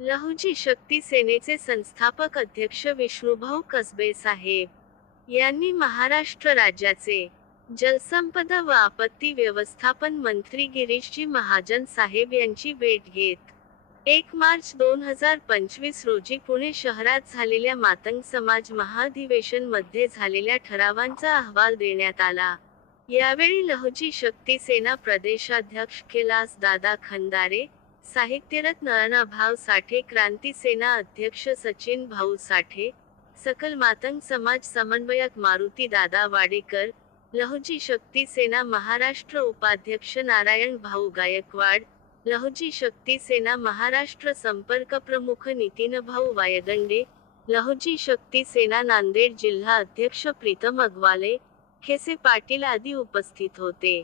लहुजी शक्ती सेनेचे संस्थापक अध्यक्ष विष्णुभाऊ कसबे साहेब यांनी महाराष्ट्र राज्याचे जलसंपदा व आपत्ती व्यवस्थापन मंत्री गिरीशजी महाजन साहेब यांची भेट घेत 1 मार्च 2025 रोजी पुणे शहरात झालेल्या मातंग समाज महाधिवेशन मध्ये झालेल्या ठरावांचा अहवाल देण्यात आला। यावेळी लहुजी शक्ती सेना प्रदेशाध्यक्ष कैलास दादा खंदारे, साहित्यरत्न अण्णाभाऊ साठे, क्रांती सेना अध्यक्ष सचिन भाऊ साठे, सकल मातंग समाज समन्वयक मारुती दादा वाडेकर, लहुजी शक्ती सेना महाराष्ट्र उपाध्यक्ष नारायण भाऊ गायकवाड, लहुजी शक्ती सेना महाराष्ट्र संपर्क प्रमुख नितीन भाऊ वायगंडे, लहुजी शक्ती सेना नांदेड जिल्हा अध्यक्ष प्रीतम अगवाले, खेसे पाटील आदी उपस्थित होते।